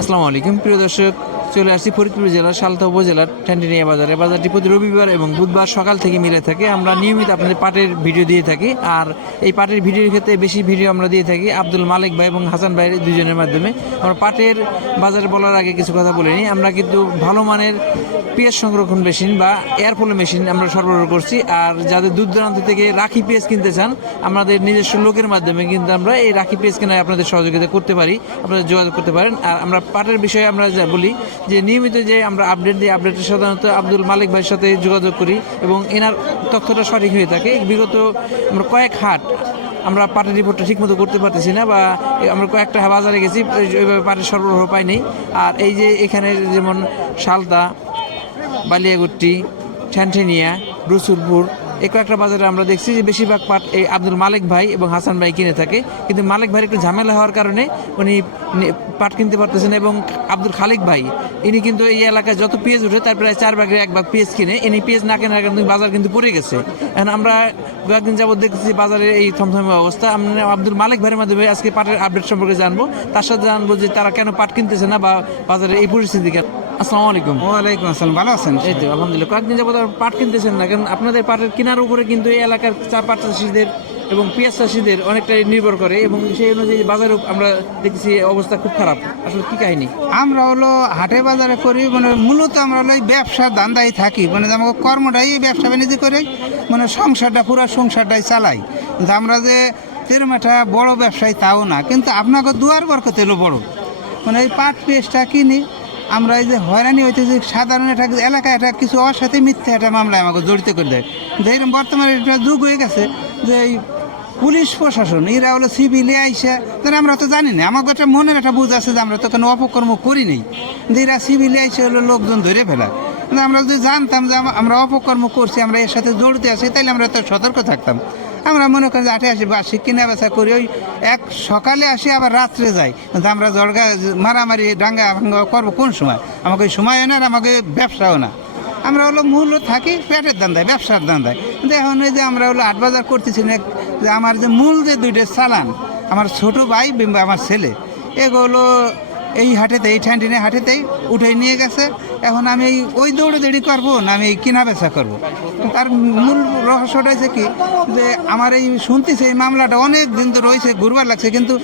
আসসালামু আলাইকুম প্রিয় দর্শক, চলে আসছি ফরিদপুর জেলার সালতা উপজেলার ঠ্যান্টিনিয়া বাজারে। বাজারটি প্রতি রবিবার এবং বুধবার সকাল থেকে মিলে থাকে। আমরা নিয়মিত আপনাদের পাটের ভিডিও দিয়ে থাকি, আর এই পাটের ভিডিওর ক্ষেত্রে বেশি ভিডিও আমরা দিয়ে থাকি আব্দুল মালিক ভাই এবং হাসান ভাই দুজনের মাধ্যমে। আমরা পাটের বাজারে বলার আগে কিছু কথা বলে নিই। আমরা কিন্তু ভালো মানের পেঁয়াজ সংরক্ষণ মেশিন বা এয়ারফ্লো মেশিন আমরা সরবরাহ করছি। আর যাদের দূর দূরান্ত থেকে রাখি পেঁয়াজ কিনতে চান, আমাদের নিজস্ব লোকের মাধ্যমে কিন্তু আমরা এই রাখি পেঁয়াজ কেনায় আপনাদের সহযোগিতা করতে পারি, আপনারা যোগাযোগ করতে পারেন। আর আমরা পাটের বিষয়ে আমরা যা বলি যে নিয়মিত যে আমরা আপডেট দিই, আপডেটে সাধারণত আব্দুল মালিক ভাইয়ের সাথে যোগাযোগ করি এবং এনার তথ্যটা সঠিক হয়ে থাকে। বিগত আমরা কয়েক হাট আমরা পাটের রিপোর্টটা ঠিকমতো করতে পারতেছি না, বা আমরা কয়েকটা বাজারে গেছি ওইভাবে পাটের সরবরাহ পাইনি। আর এই যে এখানে যেমন সালতা, বালিয়াগুট্টি, ঠ্যানঠেনিয়া, রসুলপুর, এই কয়েকটা বাজারে আমরা দেখছি যে বেশিরভাগ পাট এই আব্দুল মালিক ভাই এবং হাসান ভাই কিনে থাকে। কিন্তু মালিক ভাইয়ের একটু ঝামেলা হওয়ার কারণে উনি পাট কিনতে পারতেছেন। এবং আব্দুল খালিক ভাই ইনি কিন্তু এই এলাকায় যত পেঁয়াজ উঠে তার প্রায় 4 ভাগের 1 ভাগ পেঁয়াজ কিনে। ইনি পেঁয়াজ না কেনার কারণে বাজার কিন্তু পড়ে গেছে। এখন আমরা কয়েকদিন যাবত দেখতেছি বাজারের এই থমথমে অবস্থা। আমরা আব্দুল মালিক ভাইয়ের মাধ্যমে আজকে পাটের আপডেট সম্পর্কে জানবো, তার সাথে জানবো যে তারা কেন পাট কিনতেছে না বা বাজারের এই পরিস্থিতি কেন। আসসালামু আলাইকুম। ওয়ালাইকুম আসসালাম, ভালো আছেন? এই তো আলহামদুলিল্লাহ। কয়েকদিন যাবত পাট কিনতেছেন না, কারণ আপনাদের পাটের কেনার উপরে কিন্তু এই এলাকার চা পাট চাষিদের এবং পেঁয়াজ চাষিদের অনেকটাই নির্ভর করে, এবং সেই অনুযায়ী বাজারে আমরা দেখছি অবস্থা খুব খারাপ। আসলে কি কাহিনী? আমরা হলো হাটে বাজারে করি, মানে মূলত আমরা হলো এই ব্যবসার ধান্দায় থাকি, মানে আমাকে কর্মটাই এই ব্যবসা বাণিজ্য করে মানে সংসারটা পুরো সংসারটাই চালাই। কিন্তু আমরা যে তেরম একটা বড় ব্যবসায়ী তাও না, কিন্তু আপনাকে দুয়ার বরকত এলো বড়, মানে এই পাট পেঁয়াজটা কিনি আমরা। এই যে হয়রানি হইতে যে সাধারণ একটা এলাকায় একটা কিছু অসাথে মিথ্যা একটা মামলায় আমাকে জড়িত করে দেয়। যেরকম বর্তমানে একটা যুগ হয়ে গেছে যে এই পুলিশ প্রশাসন এরা হলো সিভিলে আইসে, তাহলে আমরা তো জানি না, আমাকে একটা মনের একটা বুঝ আছে যে আমরা তো কোনো অপকর্ম করি নেই, যে এরা সিভিলে আইসে হলো লোকজন ধরে ফেলা। কিন্তু আমরা যদি জানতাম যে আমরা অপকর্ম করছি, আমরা এর সাথে জড়িত আছি, তাইলে আমরা তো সতর্ক থাকতাম। আমরা মনে করি যে আটে আসি বাসি কিনা বেচা করি, ওই এক সকালে আসি আবার রাত্রে যাই। কিন্তু আমরা জলগা মারামারি ডাঙ্গা ভাঙ্গা করবো কোন সময়? আমাকে ওই সময়ও না, আর আমাকে ব্যবসাও না। আমরা হলো মূল থাকি পেটের ধান্দায়, ব্যবসার ধান্দায়। কিন্তু এখন এই যে আমরা হলো হাট বাজার করতেছি না, যে আমার যে মূল যে দুইটা চালান, আমার ছোট ভাই কিংবা আমার ছেলে, এগুলো এই হাটেতে, এই ঠ্যান্টিনে হাটেতেই উঠে নিয়ে গেছে। এখন আমি ওই দৌড়ি করবো না আমি এই কিনা বেচা করবো? তার মূল রহস্যটা হচ্ছে কি, যে আমার এই শুনতেছে এই মামলাটা অনেক দিন তো রয়েছে, ঘুরবার লাগছে। কিন্তু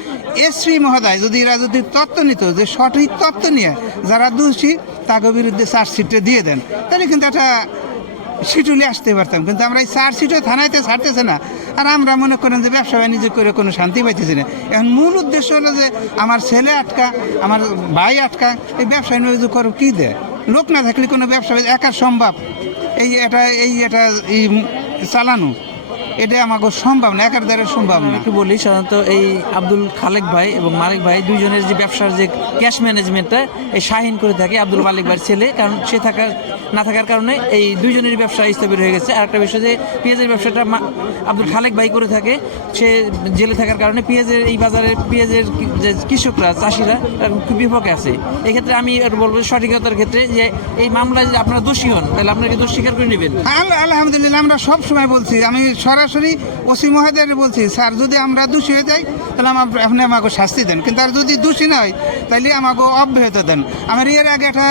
এসপি মহোদয় যদি এরা যদি তত্ত্ব নিত, যে সঠিক তত্ত্ব নিয়ে যারা দোষী তাকে বিরুদ্ধে চার্জশিটটা দিয়ে দেন, তাহলে কিন্তু একটা সিটুলে আসতে পারতাম। কিন্তু আমরা এই চার্জশিটও থানাইতে ছাড়তেছে না, আর আমরা মনে করেন যে ব্যবসা বাণিজ্য করে কোনো শান্তি পাইতেছি না। এখন মূল উদ্দেশ্য হলো যে আমার ছেলে আটকা, আমার ভাই আটকা, এই ব্যবসা বাণিজ্য করো কী দেয়? লোক না থাকলে কোনো ব্যবসা একা সম্ভব? এটা চালানো এটা আমাকে সম্ভব না, একার দ্বারা সম্ভব না। একটু বলি, সাধারণত এই আব্দুল খালেক ভাই এবং মালিক ভাই দুইজনের যে ব্যবসার যে ক্যাশ ম্যানেজমেন্টটা এই শাহিন করে থাকে, আব্দুল মালিক ভাইয়ের ছেলে, কারণ সে না থাকার কারণে এই দুইজনের ব্যবসা স্থবির হয়ে গেছে। আর একটা বিষয় যে পেঁয়াজের ব্যবসাটা আব্দুল খালেক ভাই করে থাকে, সে জেলে থাকার কারণে পেঁয়াজের এই বাজারে পেঁয়াজের যে কৃষকরা চাষিরা খুব বিপক্ষে আছে। এক্ষেত্রে আমি বলবো সঠিকতার ক্ষেত্রে যে এই মামলায় যদি আপনারা দোষী হন, তাহলে আপনাকে দোষ স্বীকার করে নেবেন। আলহামদুলিল্লাহ, আমরা সব সময় বলছি, আমি সরাসরি ওসি মহোদয়ের বলছি, স্যার যদি আমরা দোষী হয়ে যাই তাহলে আপনি আমাকে শাস্তি দেন, কিন্তু আর যদি দোষী না হয় তাহলে আমাকে অব্যাহত দেন। আমার এর আগে একটা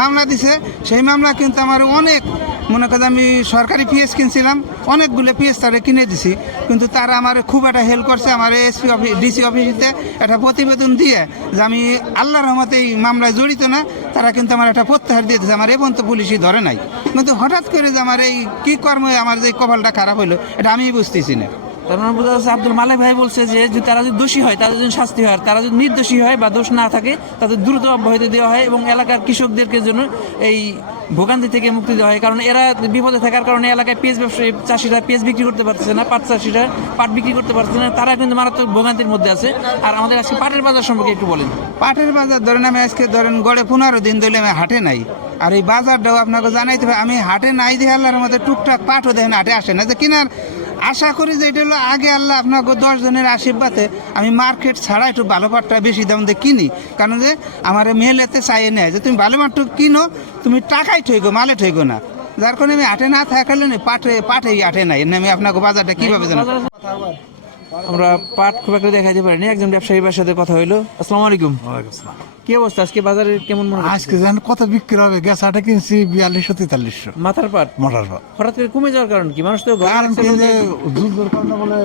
মামলা দিছে, সেই মামলা কিন্তু আমার অনেক, মনে করেন আমি সরকারি পেঁয়াজ কিনছিলাম, অনেকগুলো পেঁয়াজ তারা কিনে দিছি, কিন্তু তারা আমার খুব একটা হেল্প করছে। আমার এসপি অফিস, ডিসি অফিসে একটা প্রতিবেদন দিয়ে যে আমি আল্লাহর রহমতে এই মামলায় জড়িত না, তারা কিন্তু আমার একটা প্রত্যাহার দিয়ে দিয়েছে। আমার এবং তো পুলিশই ধরে নাই, কিন্তু হঠাৎ করে যে আমার এই কী কর্ম, আমার যে কপালটা খারাপ হলো, এটা আমি বুঝতেছি না। তার মানে বোঝা যাচ্ছে আব্দুল মালিক ভাই বলছে যে তারা যদি দোষী হয় তাদের জন্য শাস্তি হয়, আর তারা যদি নির্দোষী হয় বা দোষ না থাকে তাদের দ্রুত অব্যাহতি দেওয়া হয় এবং এলাকার কৃষকদেরকে জন্য এই ভোগান্তি থেকে মুক্তি দেওয়া হয়। কারণ এরা বিপদে থাকার কারণে এলাকায় পেঁয়াজ ব্যবসায়ী চাষিরা পেঁয়াজ বিক্রি করতে পারতেছে না, পাট চাষিরা পাট বিক্রি করতে পারছে না, তারা কিন্তু মারাত্মক ভোগান্তির মধ্যে আছে। আর আমাদের আজকে পাটের বাজার সম্পর্কে একটু বলেন। পাটের বাজার ধরেন আমি আজকে ধরেন গড়ে 15 দিন ধরে আমি হাটে নাই, আর এই বাজারটাও আপনাকে জানাইতে হবে, আমি হাটে নাই দিয়ে আল্লাহর মধ্যে টুকটাক পাটও দেখেন হাটে আসে না, যে কিনার আশা করি যে এটা হলো আগে আল্লাহ আপনাকে 10 জনের আশীর্বাদে আমি মার্কেট ছাড়া একটু ভালো পাটটা বেশি দাম দিয়ে কিনি। কারণ যে আমার মেলেতে চাইয়ে নেয় যে তুমি ভালো মাঠটা কিনো, তুমি টাকাই ঠইগো, মালে ঠইগো না, যার কারণে আমি হাটে না থাকলে পাটেই হাটে নাই। আমি আপনাকে বাজারটা কীভাবে জানাবো? আমরা পাট খুব একটা দেখাইতে পারিনি, একজন ব্যবসায়ীর সাথে কথা হইলো। আসসালামু আলাইকুম। কি অবস্থা আজকে বাজারে, কেমন মনে হচ্ছে? আজকে জান কত বিক্রি হবে? গ্যাস আটা কিনছি 4200-4300 মাথার পাট মোটর পাট। হঠাৎ করে কমে যাওয়ার কারণ কি? মানুষ তো ঘরে কারণ কি রাখছে যে লোকে। যুদ্ধের কারণে বলে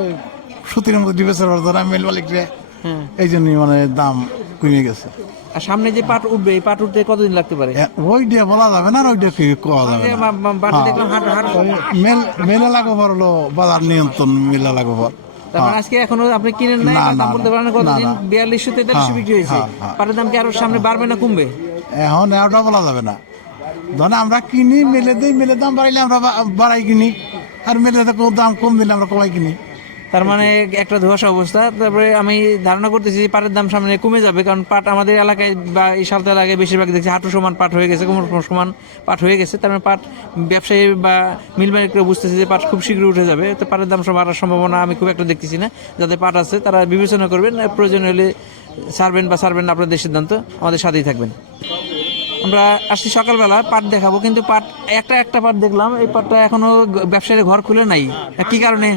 সুতির মতো ডিবেসের ধরা মেল মালিকরে, হ্যাঁ। এই জন্যই মানে দাম কমে গেছে। আর সামনে যে পাট উঠবে, এই পাট উঠতে কতদিন লাগতে পারে? ওই দিয়ে বলা যাবে না, আর ওই দিয়ে কি কোয়া যাবে যে না। বাট দেখলাম হাট হাট। মেলে লাগবো পর হলো বাজার নিয়ন্ত্রণ মেলে লাগবো পর। তার মানে আজকে এখনো আপনি কিনেন নাই, না, বা দাম না, বলতে পারেন না কতদিন? না, না। 4200-4300 বিক্রি হয়েছে। হ্যাঁ। পাটের দাম কি আরো সামনে বাড়বে না কমবে? এখন ওটা বলা যাবে না। ধরেন আমরা কিনি, মেলে দিই, মেলে দাম বাড়াইলে আমরা বাড়াই কিনি, আর মেলে দাম কম দিলে আমরা কমাই কিনি। তার মানে একটা ধোঁয়াশা অবস্থা। তারপরে আমি ধারণা করতেছি যে পাটের দাম সামনে কমে যাবে, কারণ পাট আমাদের এলাকায় বা এই সালতা এলাকায় বেশিরভাগ দেখছি হাঁটু সমান পাট হয়ে গেছে, কোমর সমান পাট হয়ে গেছে। তার মানে পাট ব্যবসায়ী বা মিল মালিকরা বুঝতেছে যে পাট খুব শীঘ্র উঠে যাবে, তো পাটের দাম সব বাড়ার সম্ভাবনা আমি খুব একটা দেখতেছি না। যাদের পাট আছে তারা বিবেচনা করবেন, প্রয়োজন হলে ছাড়বেন বা ছাড়বেন না, আপনাদের সিদ্ধান্ত। আমাদের সাথেই থাকবেন। আমরা আসছি সকালবেলা, পাট দেখাবো, কিন্তু পাট একটা পাট দেখলাম, এই পাটটা এখনো ব্যবসায়ীর ঘর খুলে নাই। কি কারণে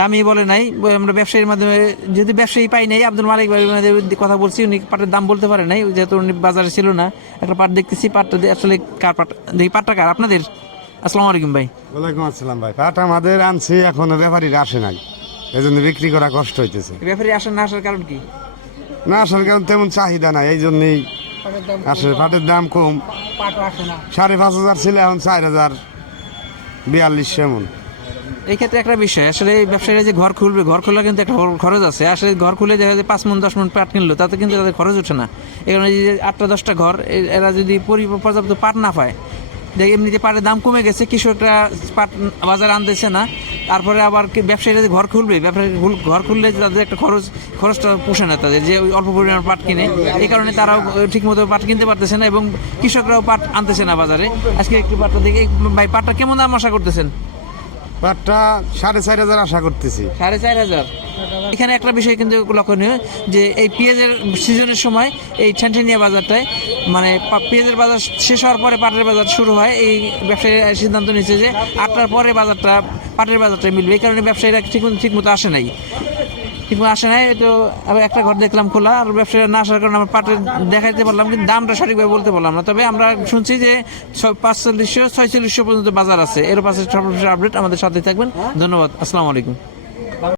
দামই বলে নাই? আমরা ব্যবসায়ীর মাধ্যমে, যদি ব্যবসায়ী পাই নাই, আব্দুল মালিক ভাইয়ের মাধ্যমে কথা বলছি, উনি পাটের দাম বলতে পারে নাই, যেহেতু উনি বাজারে ছিল না। একটা পাট দেখতেছি, পাটটা আসলে কার পাট? দেখি পাটটা কার? আপনাদের? আসসালামু আলাইকুম ভাই। ওয়ালাইকুম আসসালাম ভাই। পাট আমাদের আনছি, এখনো ব্যাপারীরা আসে নাই, এই জন্য বিক্রি করা কষ্ট হইতেছে। ব্যাপারী আসার না আসার কারণ কি? না আসার কারণ তেমন চাহিদা নাই, এই জন্যই আসে। পাটের দাম কম, 5,500 ছিল, এখন 4,042 এমন। এই ক্ষেত্রে একটা বিষয়, আসলে এই ব্যবসায়ীরা যে ঘর খুলবে, ঘর খোলা কিন্তু একটা খরচ আছে। আসলে ঘর খুলে দেখা যায় 5 মণ 10 মণ পাট কিনলো, তাতে কিন্তু তাদের খরচ ওঠে না। এই কারণে এই যে 8টা-10টা ঘর, এরা যদি পর্যাপ্ত পাট না পায়, দেখ এমনিতে পাটের দাম কমে গেছে, কৃষকরা পাট বাজারে আনতেছে না, তারপরে আবার ব্যবসায়ীরা যে ঘর খুলবে, ঘর খুললে তাদের একটা খরচটা পোষে না তাদের, যে ওই অল্প পরিমাণ পাট কিনে। এই কারণে তারাও ঠিকমতো পাট কিনতে পারতেছে না এবং কৃষকরাও পাট আনতেছে না বাজারে। আজকে একটু পাটটা দেখে ভাই, পাটটা কেমন দাম আশা করতেছেন? পাটটা 4,500 আশা করতেছি। 4,500। এখানে একটা বিষয় কিন্তু লক্ষণীয়, যে এই পেঁয়াজের সিজনের সময় এই ঠ্যানঠেনিয়া বাজারটায়, মানে পেঁয়াজের বাজার শেষ হওয়ার পরে পাটের বাজার শুরু হয়। এই ব্যবসায়ীরা সিদ্ধান্ত নিচ্ছে যে 8টার পরে পাটের বাজারটা মিলবে। এই কারণে ব্যবসায়ীরা ঠিকমতো আসে নাই। তো আমি একটা ঘর দেখলাম খোলা, আর ব্যবসায়ীরা না আসার কারণে আমরা পাটের দেখাইতে পারলাম, কিন্তু দামটা সঠিকভাবে বলতে পারলাম না। তবে আমরা শুনছি যে 4500-4600 পর্যন্ত বাজার আছে। এর পাশে সর্বশেষ আপডেট, আমাদের সাথে থাকবেন। ধন্যবাদ। আসসালামু আলাইকুম।